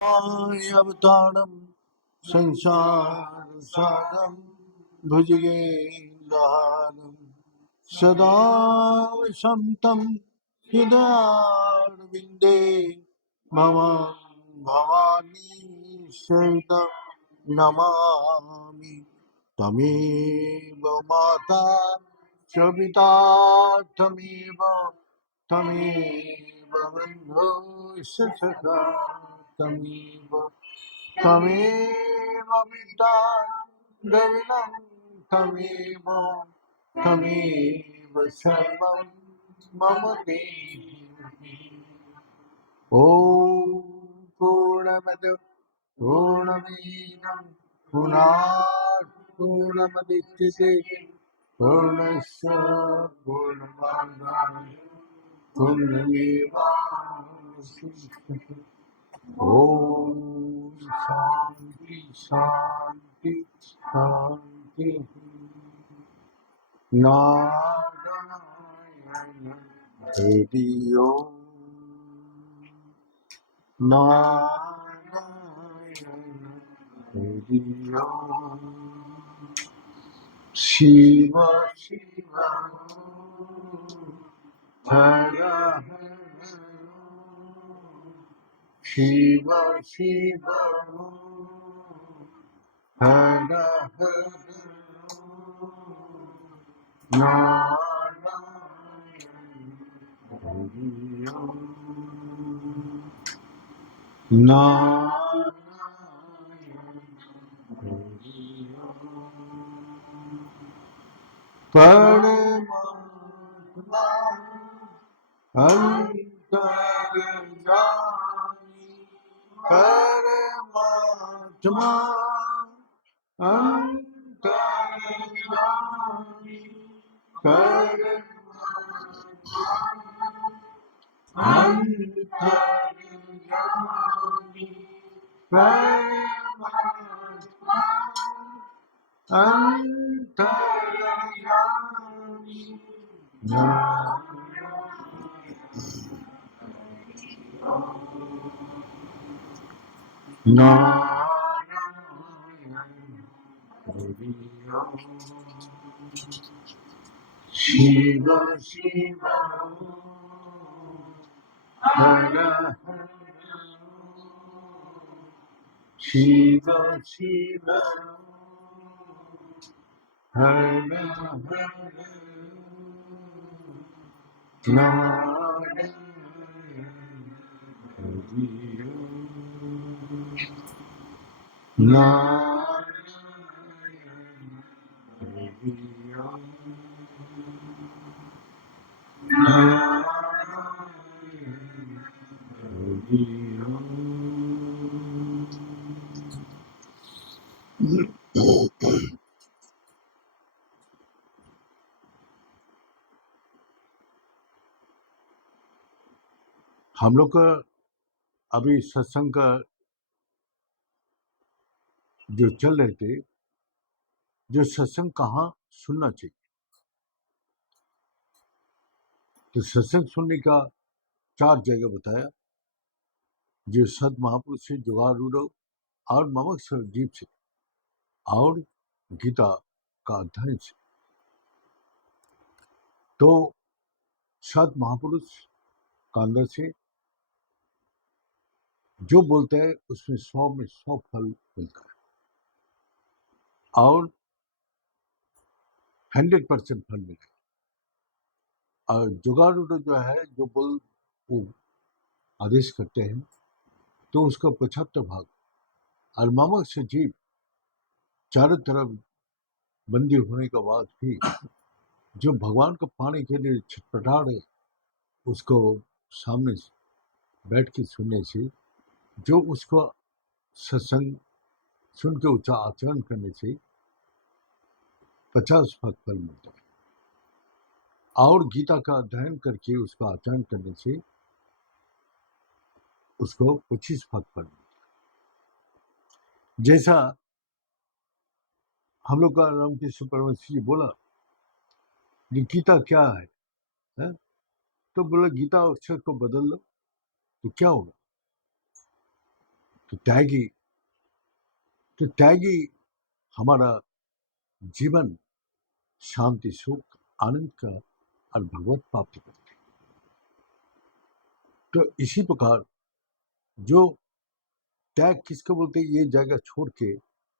अवतारम संसार सारम भुजगेन्द्रहारम सदा वसन्तं हृदयारविन्दे मम भवानी सहितं नमामि तमेव माता च पिता तमेव तमेव बन्धो च सखा तमेव तमेव पिता द्रविणं तमेव तमेव सर्वं मम देहि ॐ पूर्णमद पूर्णमिदं पूर्णात् पूर्णमुदच्यते पूर्णस्य पूर्णमादाय पूर्णमेवावशिष्यते ॐ शान्ति शान्ति शान्ति नारायण हरि ओम् नारायण हरि ओम् शिव शिव हर हर शिव शिव हर हर नारायण हरि ओम् नारायण हरि ओम् परमात्मा अंतर्यामी परमात्मा अंतर्यामी परमात्मा अंतर्यामी परमात्मा अंतर्यामी नारायण हरि ओम् शिव शिव हर हर शिव शिव हर हर नारायण हरि ओम् नारायण हरि ओम् नारायण हरि ओम् हम लोग का अभी सत्संग का जो चल रहे थे, जो सत्संग कहाँ सुनना चाहिए, तो सत्संग सुनने का 4 जगह बताया, जो सद महापुरुष से, जुगारूढ़ और ममक सरजीव से और गीता का अध्ययन से। तो सद महापुरुष का अंदर से जो बोलते हैं उसमें 100 में 100 फल मिलता है और 100% फल मिलता है। और जुगारूढ़ जो है, जो बोल वो आदेश करते हैं, तो उसका 75 भाग। और ममक सजीव चारों तरफ बंदी होने के बाद भी जो भगवान को पाने के लिए छटपटा रहे, उसको सामने बैठ के सुनने से, जो उसको सत्संग सुन के उच्च आचरण करने से 50 फल मिलता है और गीता का अध्ययन करके उसका आचरण करने से उसको 25 फल मिलता है। जैसा हम लोग का रामकृष्ण परमहंस जी बोला कि गीता क्या है? तो बोला गीता अक्षर को बदल लो तो क्या होगा? तो त्यागी त्यागी हमारा जीवन शांति, सुख, आनंद का और भगवत प्राप्ति करते हैं। तो इसी प्रकार जो त्याग किसको बोलते हैं, ये जगह छोड़ के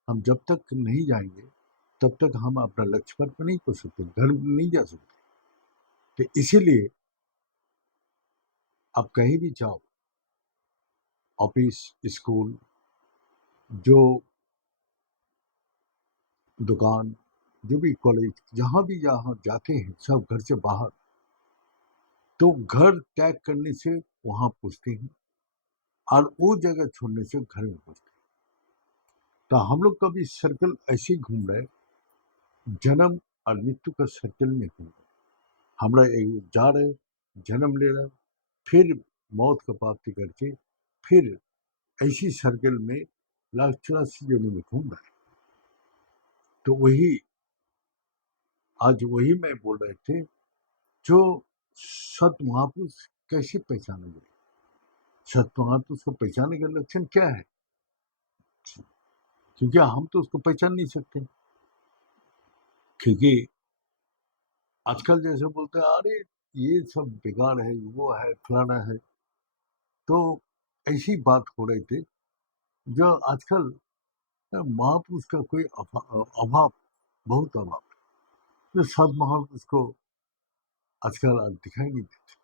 हम जब तक नहीं जाएंगे तब तक हम अपना लक्ष्य पर नहीं पहुंच सकते, घर नहीं जा सकते। तो इसीलिए आप कहीं भी जाओ, ऑफिस, स्कूल, जो दुकान, जो भी कॉलेज, जहाँ जाते हैं सब घर से बाहर, तो घर त्याग करने से वहां पहुंचते हैं और वो जगह छोड़ने से घर में पहुंचते हैं। तो हम लोग कभी सर्कल ऐसे ही घूम रहे, जन्म और मृत्यु का सर्कल में घूम रहे। हम लोग जा रहे, जन्म ले रहे, फिर मौत का प्राप्ति करके फिर ऐसी सर्कल में लाख 84 जन्म में घूम रहे। तो वही मैं बोल रहे थे, जो सत महापुरुष कैसे पहचाने गए। सत महापुरुष को पहचानने का लक्षण क्या है, क्योंकि हम तो उसको पहचान नहीं सकते। क्योंकि आजकल जैसे बोलते हैं, अरे ये सब बिगाड़ है, वो है, फलाना है। तो ऐसी बात हो रही थी, जो आजकल महापुरुष का कोई अभाव, बहुत अभाव। तो सत महापुरुष को आजकल दिखाई नहीं देते।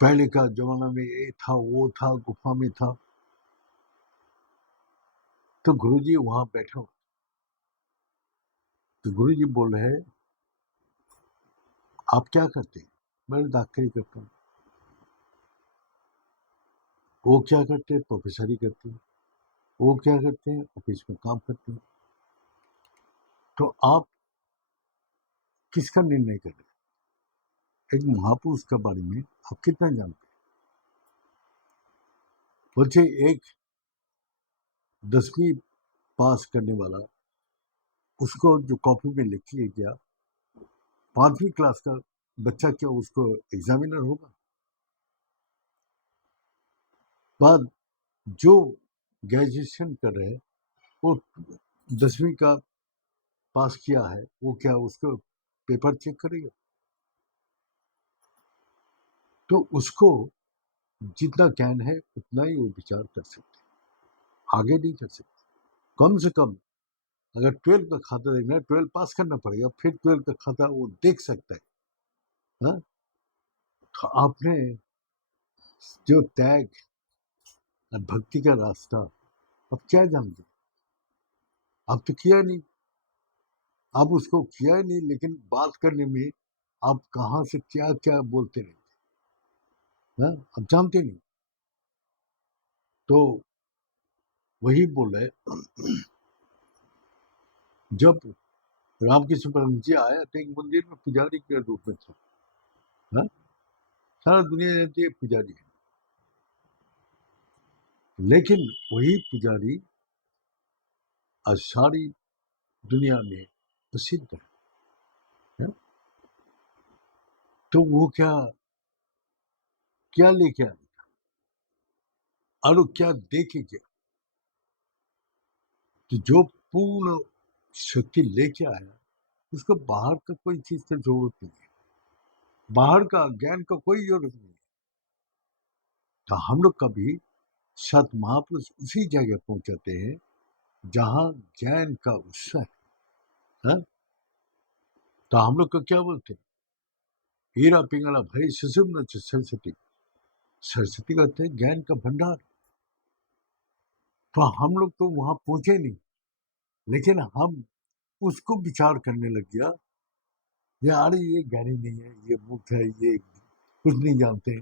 पहले का जमाना में ये था, वो था, गुफा में था, तो गुरुजी वहां बैठे हो, तो गुरुजी बोल रहे हैं, आप क्या करते हैं? मैं डॉक्टरी करता हूँ। वो क्या करते हैं? प्रोफेसरी करते हैं। वो क्या करते हैं? ऑफिस में काम करते हैं। तो आप किसका निर्णय कर रहे हैं? एक महापुरुष के बारे में आप कितना जानते हैं? बोलते एक 10वीं पास करने वाला, उसको जो कॉपी में लिख लिया गया, 5वीं क्लास का बच्चा क्या उसको एग्जामिनर होगा? बाद जो ग्रेजुएशन कर रहे हैं, वो 10वीं का पास किया है, वो क्या उसको पेपर चेक करेगा? तो उसको जितना ज्ञान है उतना ही वो विचार कर सकते, आगे नहीं कर सकते। कम से कम अगर 12 का खाता देखना है, 12 पास करना पड़ेगा, फिर 12 का खाता वो देख सकता है। हाँ? तो आपने जो त्याग और भक्ति का रास्ता, अब क्या जानते? आप तो किया नहीं, आप उसको किया ही नहीं, लेकिन बात करने में आप कहाँ से क्या क्या बोलते रहते, हाँ? आप जानते नहीं। तो वही बोल रहे, जब रामकृष्ण परमहंस जी आया तो एक मंदिर में पुजारी के रूप में था। हाँ? सारा दुनिया जानती है पुजारी है, लेकिन वही पुजारी आज सारी दुनिया में प्रसिद्ध है। हाँ? तो वो क्या क्या लेके आया और वो क्या दे के गया? तो जो पूर्ण शक्ति लेके आया, उसको बाहर का कोई चीज की जरूरत नहीं है, बाहर का ज्ञान का कोई जरूरत नहीं है। तो हम लोग कभी सत महापुरुष उसी जगह पहुंचाते हैं जहां ज्ञान का उत्साह है। हाँ? तो हम लोग को क्या बोलते हैं? हीरा पिंगला भाई सुषुम्न च सरस्वती। सरस्वती कहते हैं ज्ञान का भंडार। तो हम लोग तो वहां पहुंचे नहीं, लेकिन हम उसको विचार करने लग गया, यार ये ज्ञानी नहीं है, ये मूर्ख है, ये कुछ नहीं जानते।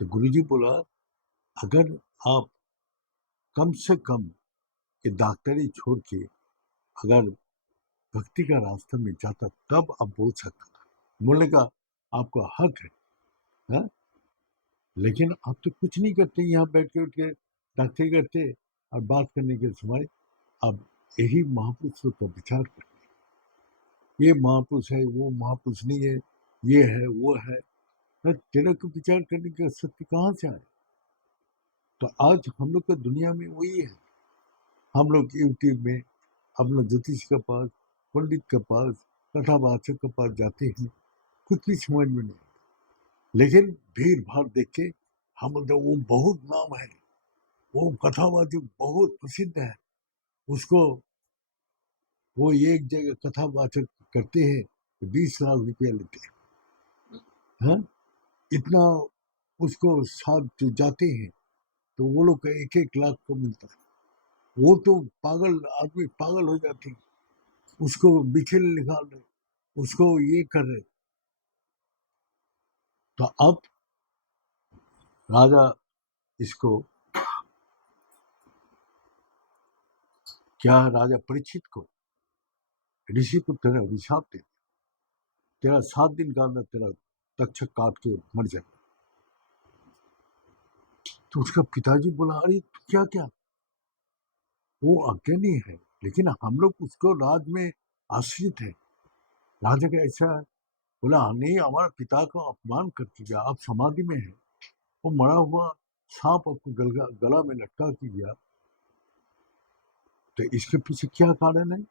तो गुरुजी बोला, अगर आप कम से कम ये डॉक्टरी छोड़ के अगर भक्ति का रास्ता में जाता, तब आप बोल सकता था, बोलने का आपका हक है। हाँ? लेकिन आप तो कुछ नहीं करते, यहाँ बैठ के उठ के डॉक्टरी करते और बात करने के समय आप यही महापुरुषों का विचार करते, ये महापुरुष है, वो महापुरुष नहीं है, ये है, वो है। तेरे को विचार करने का शक्ति कहाँ से आए? तो आज हम लोग का दुनिया में वही है। हम लोग यूट्यूब में अपना ज्योतिष के पास, पंडित के पास, कथावाचक के पास जाते हैं, कुछ भी समझ में नहीं आता। लेकिन भीड़ भाड़ देख के हम तो वो बहुत नाम है, वो कथावाचक बहुत प्रसिद्ध है, उसको वो एक जगह कथावाचक करते हैं तो 20 लाख रुपया लेते हैं। हाँ? इतना उसको साथ जो जाते हैं तो वो लोग का 1-1 लाख को मिलता है। वो तो पागल आदमी पागल हो जाते हैं, उसको बिछल निकाल रहे, उसको ये कर रहे। तो अब राजा इसको क्या, राजा परीक्षित को ऋषि को तेरा अभिशाप दे, तेरा 7 दिन का अंदर तेरा तक्षक काट के मर जाए। तो उसका पिताजी बोला, अरे क्या क्या, वो अज्ञानी है लेकिन हम लोग उसको राज में आश्रित है। राजा का ऐसा है, बोला नहीं, हमारा पिता का अपमान कर दिया, आप समाधि में है, वो मरा हुआ सांप आपको गला में लटका के गया, तो इसके पीछे क्या कारण है?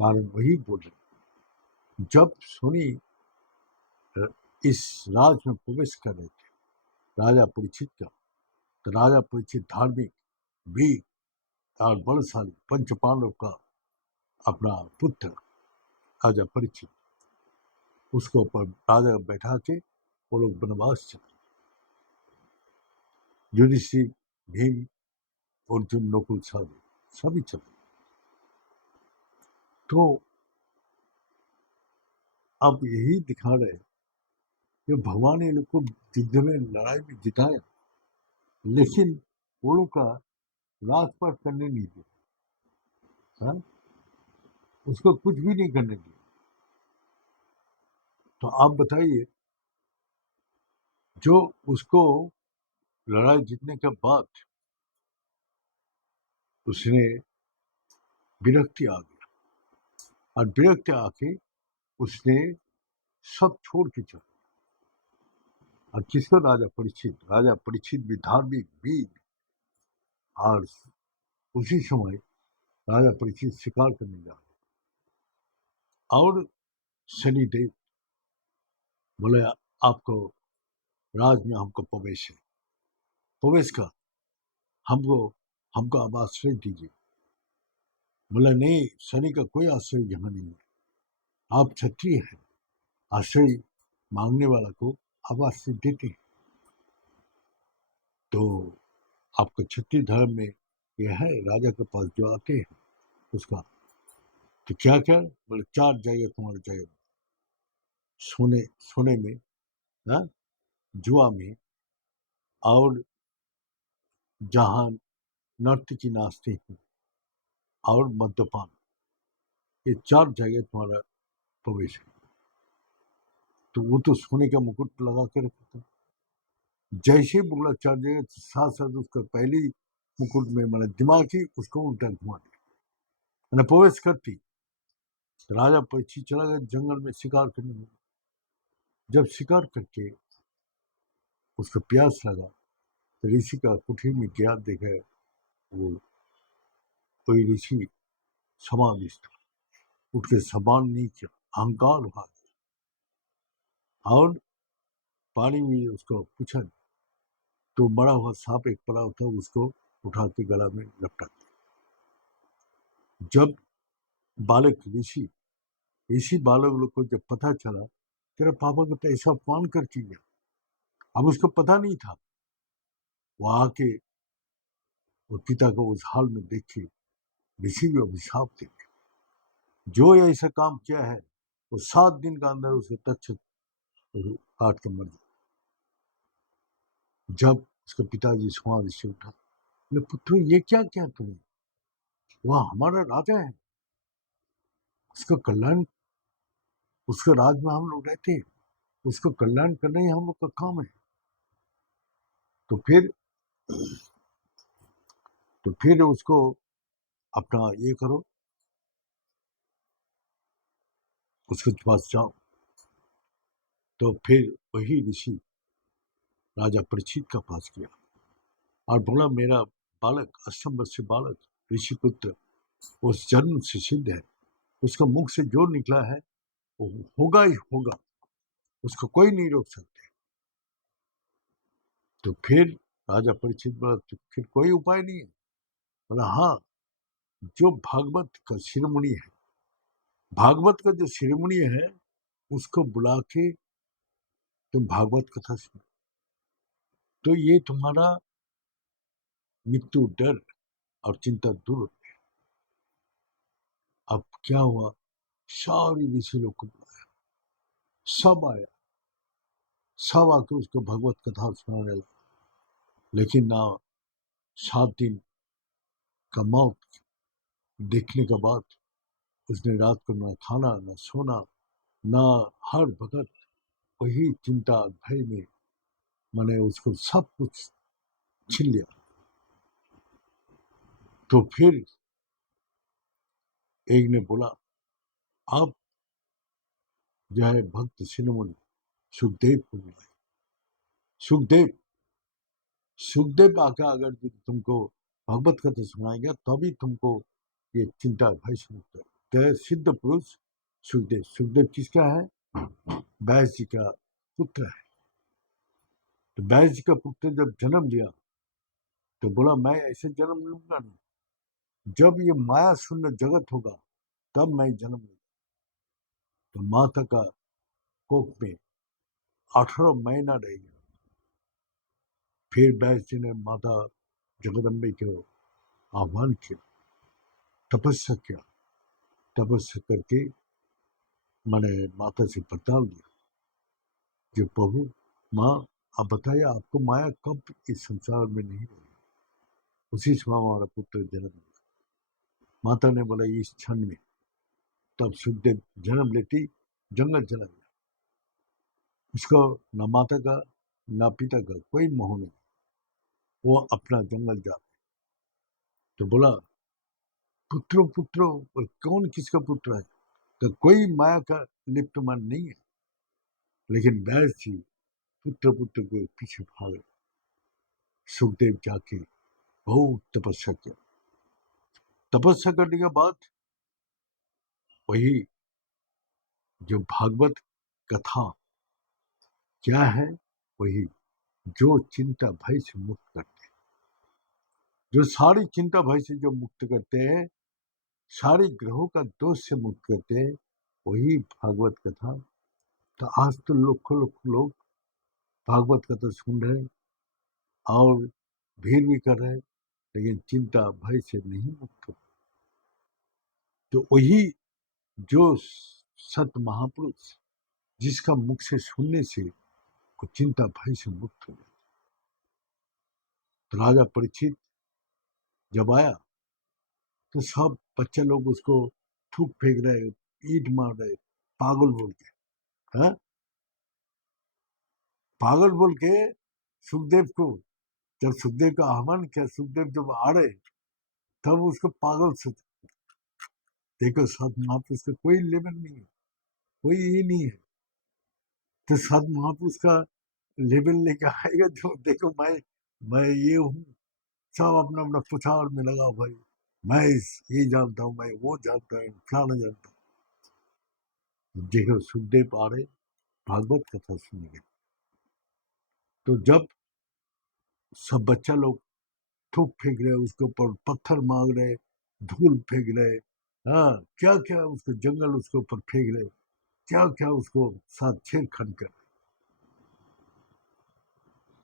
कारण वही बोल रहे, जब सुनी इस राज में प्रवेश कर रहे थे राजा परीक्षित का, तो राजा परीक्षित धार्मिक, वीर और बलशाली पंच पांडव का अपना पुत्र राजा परीक्षित, उसको ऊपर राजा बैठा के वो लोग वनवास चले। युधिष्ठिर, भीम, अर्जुन, नकुल, सहदेव सभी चले। तो अब यही दिखा रहे कि भगवान ने लोग को युद्ध में, लड़ाई में जिताया, लेकिन वो लोग का राजपाट करने नहीं दिया, उसको कुछ भी नहीं करने दिया। तो आप बताइए, जो उसको लड़ाई जीतने के बाद उसने विरक्ति आ गया, और विरक्ति आके उसने सब छोड़ के चला। और किसको? राजा परीक्षित। राजा परीक्षित भी धार्मिक, वीर, और उसी समय राजा परीक्षित शिकार करने जा रहे, और शनिदेव बोले आपको राज में हमको प्रवेश है, प्रवेश का हमको हमको आप आश्रय दीजिए। बोला नहीं, शनि का कोई आश्रय यहाँ नहीं है, आप क्षत्रिय हैं, आश्रय मांगने वाला को आप आश्रय देते हैं, तो आपका क्षत्रिय धर्म में यह है, राजा के पास जो आते हैं उसका। तो क्या क्या? बोले 4 जगह तुम्हारे जगह, सोने सोने में, ना, जुआ में, और जहाँ नर्तकी नाचते हैं, और मद्यपान, ये 4 जगह तुम्हारा प्रवेश है। तो वो तो सोने का मुकुट लगा के रखा था, जैसे ही बोला 4 जगह, साथ साथ उसका पहली मुकुट में मैंने दिमाग ही उसको उल्टा घुमा दिया, मैंने प्रवेश करती। तो राजा पक्षी चला गया जंगल में शिकार करने में। जब शिकार करके उसको प्यास लगा तो ऋषि का कुटीर में गया, देखा वो कोई ऋषि समाधिस्थ, उठ के समान नहीं किया, अहंकार हुआ, और पानी में उसको पूछा, तो बड़ा हुआ सांप एक पड़ा था, उसको उठा के गला में लपटा दिया। जब बालक ऋषि ऋषि बालक लोग को जब पता चला तेरा पापा को तो ऐसा अपमान कर दिया, अब उसको पता नहीं था, वो आके वो पिता को उस हाल में देखे, ऋषि भी अभिशाप देते, जो ऐसा काम किया है वो 7 दिन का अंदर उसको तक्षक काट के मर जाए। जब उसके पिताजी समाधि से उठा, बोले पुत्र ये क्या किया तुमने, वह हमारा राजा है, उसका कल्याण, उसके राज में हम लोग रहते हैं, उसको कल्याण करना ही हम लोग का काम है। तो फिर उसको अपना ये करो, उसके पास जाओ, तो फिर वही ऋषि राजा परीक्षित का पास गया और बोला, मेरा बालक 80 वर्षीय बालक ऋषिपुत्र उस जन्म से सिद्ध है, उसका मुख से जो निकला है वो होगा ही होगा, उसको कोई नहीं रोक सकते। तो फिर राजा परीक्षित बोला, तो फिर कोई उपाय नहीं है? बोला, हाँ, जो भागवत का शिरोमणि है, भागवत का जो शिरोमणि है उसको बुला के तुम भागवत कथा सुनो, तो ये तुम्हारा मृत्यु डर और चिंता दूर हो। अब क्या हुआ, सारी ऋषि लोग को बुलाया, सब आया, सब आके उसको भगवत कथा सुनाने लगा। लेकिन ना 7 दिन का मौत देखने के बाद उसने रात को ना खाना ना सोना, ना हर वक्त वही चिंता भय में, मैंने उसको सब कुछ छीन लिया। तो फिर एक ने बोला, आप जो है भक्त शिरोमणि सुखदेव को बुलाए। सुखदेव सुखदेव आका अगर तुमको भगवत कथा सुनाएगा तभी तुमको ये चिंता भय से मुक्त है। सिद्ध पुरुष सुखदेव, सुखदेव किसका है? व्यास जी का पुत्र है। तो व्यास जी का पुत्र जब जन्म लिया तो बोला, मैं ऐसे जन्म लूंगा नहीं, जब ये माया शून्य जगत होगा तब मैं जन्म लूंगा। तो माता का कोख में 18 महीना रहेगा। फिर व्यास जी ने माता जगदम्बे को आह्वान किया, तपस्या किया, तपस्या करके मैंने माता से वरदान लिया, जो प्रभु माँ आप बताइए आपको माया कब इस संसार में नहीं रहेगी। उसी समय हमारा पुत्र जन्म लिया। माता ने बोला, इस क्षण में। तब सुखदेव जन्म लेती जंगल चला गया। उसको न माता का न पिता का कोई मोह नहीं, वो अपना जंगल जाते। तो बोला, पुत्रो पुत्रो, कौन किसका पुत्र है? तो कोई माया का लिप्त मन नहीं है। लेकिन व्यास जी पुत्र पुत्र को पीछे भागे। सुखदेव जाके बहुत तपस्या किया। तपस्या करने के बाद वही जो भागवत कथा क्या है, वही जो चिंता भय से मुक्त करते हैं, जो सारी चिंता भय से जो मुक्त करते हैं, सारे ग्रहों का दोष से मुक्त करते हैं, वही भागवत कथा। तो आज तो लोग भागवत कथा सुन रहे और भीड़ भी कर रहे, लेकिन चिंता भय से नहीं मुक्त हो। तो वही जो सत महापुरुष जिसका मुख से सुनने से को चिंता भय से मुक्त हो गया। तो राजा परीक्षित जब आया तो सब बच्चे लोग उसको थूक फेंक रहे, ईंट मार रहे, पागल बोल के। हाँ, पागल बोल के सुखदेव को, जब सुखदेव का आह्वान किया, सुखदेव जब आ रहे तब उसको पागल से। देखो सात महापुरुष का कोई लेवल नहीं है, कोई ये नहीं है। तो सात महापुरुष का लेवल लेके आएगा जो देखो मैं ये हूँ, सब अपना अपना पुछाड़ में लगा भाई, मैं ये जानता हूँ, मैं वो जानता हूँ, फलाना जानता हूँ। देखो सुखदेव आ रहे भागवत कथा सुनेंगे। तो जब सब बच्चा लोग थूक फेंक रहे, उसके ऊपर पत्थर मार रहे, धूल फेंक रहे, हाँ क्या क्या उसको जंगल उसके ऊपर फेंक रहे, क्या क्या उसको साथ छेड़खानी कर।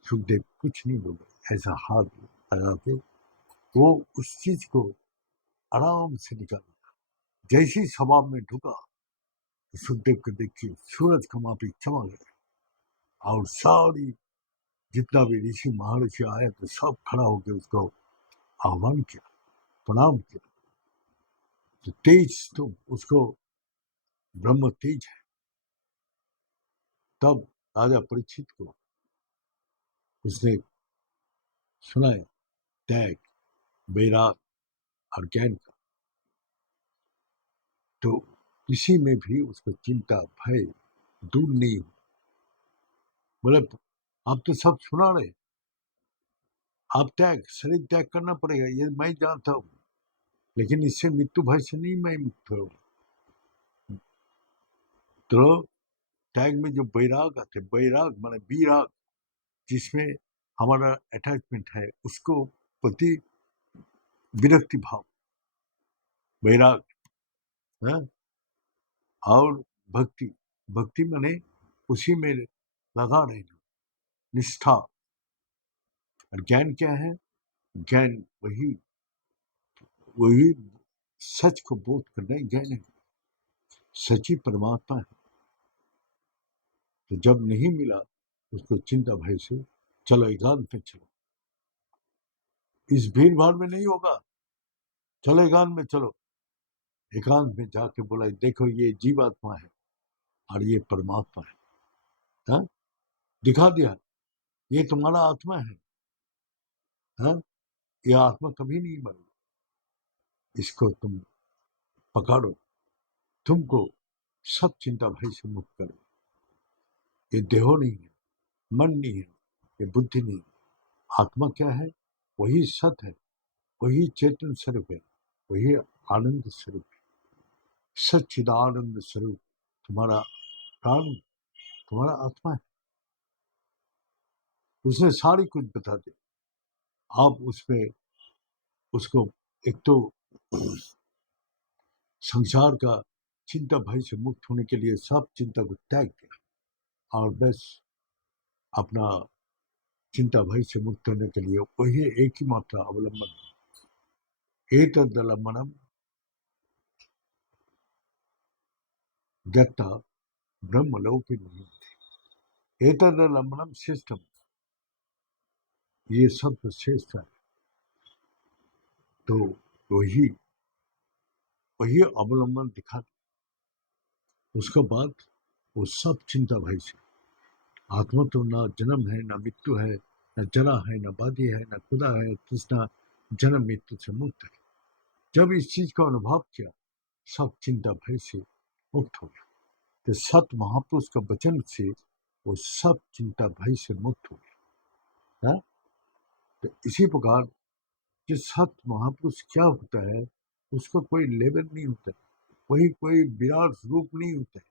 सुखदेव कुछ नहीं बोले, ऐसा हाथ लगा के वो उस चीज को आराम से निकाला। जैसी सभा में ढुका तो सुखदेव को देखिए सूरज कमापी चमक गए, और सारी जितना भी ऋषि महर्षि आए तो सब खड़ा होकर उसको आह्वान किया, प्रणाम किया। तो तेज तो उसको ब्रह्म तेज है। तब राजा परीक्षित को उसने सुनाया त्याग, वैराग और ज्ञान का। तो इसी में भी उसको चिंता भय दूर नहीं हो। बोले आप तो सब सुना रहे, आप शरीर त्याग करना पड़ेगा, ये मैं जानता हूँ, लेकिन इससे मृत्यु भय से नहीं मैं मुक्त हूँ। तो त्याग में जो वैराग आते, वैराग माने विराग, जिसमें हमारा अटैचमेंट है, उसको प्रति विरक्ति भाव, वैराग है। और भक्ति, भक्ति माने उसी में लगा रहना, निष्ठा। और ज्ञान क्या है? ज्ञान वही वही सच को बोध करना ही ज्ञान है, सच्ची परमात्मा है। तो जब नहीं मिला उसको चिंता भय से चलो एकांत में चलो, इस भीड़ भाड़ में नहीं होगा, चलो एकांत में चलो। एकांत में जाके बोला देखो ये जीवात्मा है और ये परमात्मा है, हा? दिखा दिया ये तुम्हारा आत्मा है, हा? ये आत्मा कभी नहीं मरेगी, इसको तुम पकड़ो, तुमको सब चिंता भय से मुक्त करो। ये देहो नहीं है, मन नहीं है, ये बुद्धि नहीं है। आत्मा क्या है? वही सत है, वही चेतन स्वरूप है, वही आनंद स्वरूप है, सच्चिदानंद स्वरूप तुम्हारा प्राण, तुम्हारा आत्मा है। उसने सारी कुछ बता दी। आप उसमें उसको एक तो संसार का चिंता भय से मुक्त होने के लिए सब चिंता को त्याग किया और बस अपना चिंता भय से मुक्त होने के लिए वही एक ही मात्र अवलंबन, एतदलंबनम दत्ता ब्रह्मलोके नहीं, एतदलंबनम श्रेष्ठम, ये सब श्रेष्ठ है। तो वही वही अवलंबन दिखा, उसके बाद वो सब चिंता भय से, आत्मा तो ना जन्म है ना मृत्यु है, न जरा है न बाधी है न खुदा है, तृष्णा जन्म मृत्यु से मुक्त है। जब इस चीज का अनुभव किया सब चिंता भय से मुक्त हो गया। तो सत महापुरुष का वचन से वो सब चिंता भय से मुक्त हो गया है? तो इसी प्रकार जो सत महापुरुष क्या होता है, उसका कोई लेवल नहीं होता है, वही कोई विराट रूप नहीं होता है,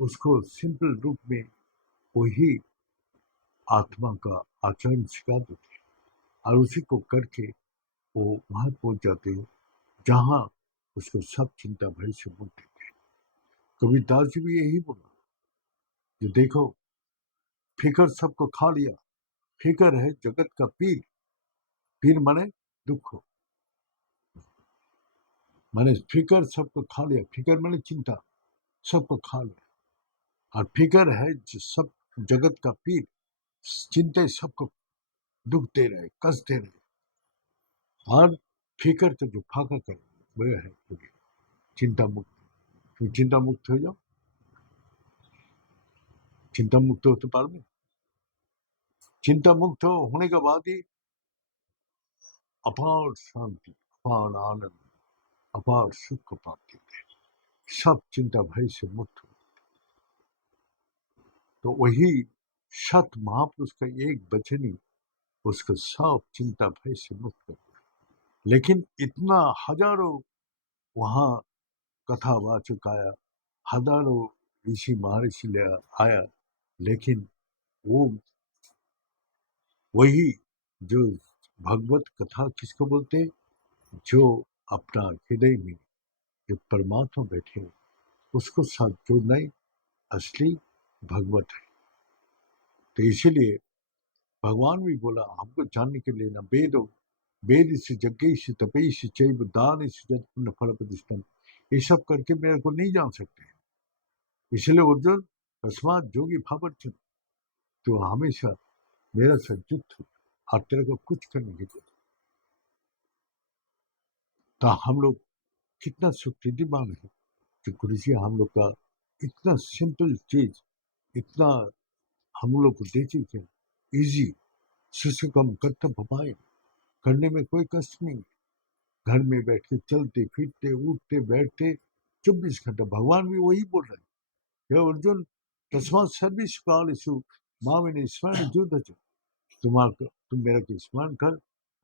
उसको सिंपल रूप में वही आत्मा का आचरण सिखा देते हैं और उसी को करके वो वहां पहुंच जाते हैं जहां उसको सब चिंता भय से मुक्त देते हैं। कबीरदास जी भी यही बोला, जो देखो फिकर सबको खा लिया, फिकर है जगत का पीर, पीर माने दुख, माने फिकर सबको खा लिया, फिकर माने चिंता, सबको खा लिया। और फिकर है जो सब जगत का पीर, चिंता सबको दुख दे रहे, कष्ट दे रहे, और फिकर का जो फाका करे वह है योगी, चिंता मुक्त। तुम चिंता मुक्त हो जाओ, चिंता मुक्त होते पार में, चिंता मुक्त होने के बाद ही अपार शांति, अपार आनंद, अपार सुख प्राप्ति है, सब चिंता भय से मुक्त हो। तो वही सत महापुरुष का एक वचन ही उसको सब चिंता भय से मुक्त कर दिया। लेकिन इतना हजारों वहां कथावाचक आया, हजारों ऋषि महर्षि ले आया, लेकिन वो वही जो भगवत कथा किसको बोलते, जो अपना हृदय में जो परमात्मा बैठे उसको साथ जोड़ना ही असली भगवत है। तो इसीलिए भगवान भी बोला हमको जानने के लिए ना वेद हो, वेद से यज्ञ से तपई से चैव दान से पुण्य फल प्रतिष्ठम, ये सब करके मेरे को नहीं जान सकते। इसलिए अर्जुन तस्मात जोगी भावर्चन, तो हमेशा मेरा साथ युक्त हो और तेरे को कुछ करने की जरूरत। तो हम लोग कितना सुकृतिमान है कि गुरु जी हम लोग का इतना सिंपल चीज, इतना हम लोग को देती थे इजी, शिष्य कम कर्तव्य पाए, करने में कोई कष्ट नहीं। घर में बैठ के चलते फिरते उठते बैठते 24 घंटा, भगवान भी वही बोल रहे हैं, हे अर्जुन तस्मात् सर्वेषु कालेषु माँ मैंने स्मरण युद्ध च तुम मेरा के स्मरण कर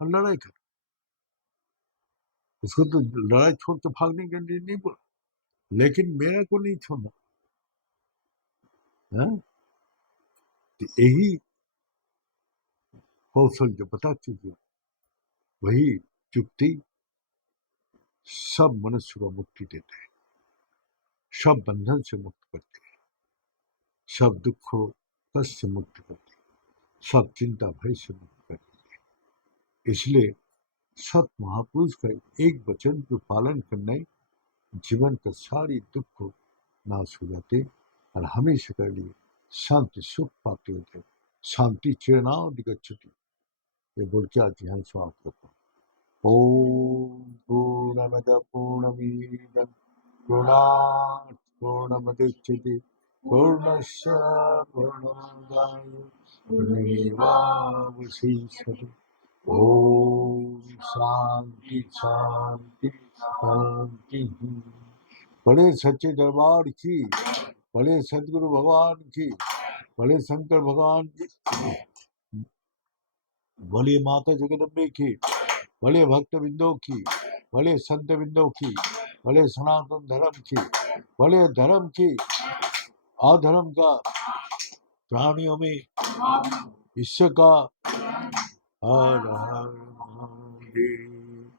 और लड़ाई कर। उसको तो लड़ाई छोड़ के भागने के लिए नहीं बोला, लेकिन मेरा को नहीं छोड़ना है। तो यही कौशल जो बता चुकी वही युक्ति सब मनुष्य को मुक्ति देते हैं, सब बंधन से मुक्त करते हैं, सब दुखों कष्ट से मुक्त करते हैं, सब चिंता भय से मुक्त करते हैं। इसलिए सत महापुरुष का एक वचन को पालन करने जीवन का सारी दुख को नाश हो जाते और हमेशा के लिए शांति सुख पाते होते। शांति चिरनावधिगच्छति, ये बोल के आज यहाँ समाप्त करता हूँ। ओम पूर्णमद पूर्णमीदं पूर्णात् पूर्णमुदच्यते पूर्णस्य पूर्णमादाय पूर्णमेवावशिष्यते। ओम शांति शांति शांति। बड़े सच्चे दरबार की, बड़े सदगुरु भगवान की, बड़े शंकर भगवान की, बड़े माता जगदम्बे की, बड़े भक्त बिंदों की, बड़े संत बिंदों की, बड़े सनातन धर्म की, बड़े धर्म की, अधर्म का, प्राणियों में ईश्वर का। हर हर महादेव।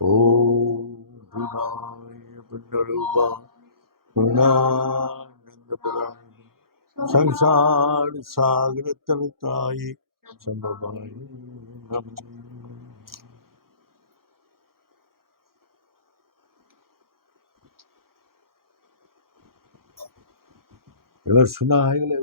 ओम विनाय पुण्यरूपा पूर्णानंद प्रदाय संसार सागर तरताई संभवाय नमः। अगर सुना है अगले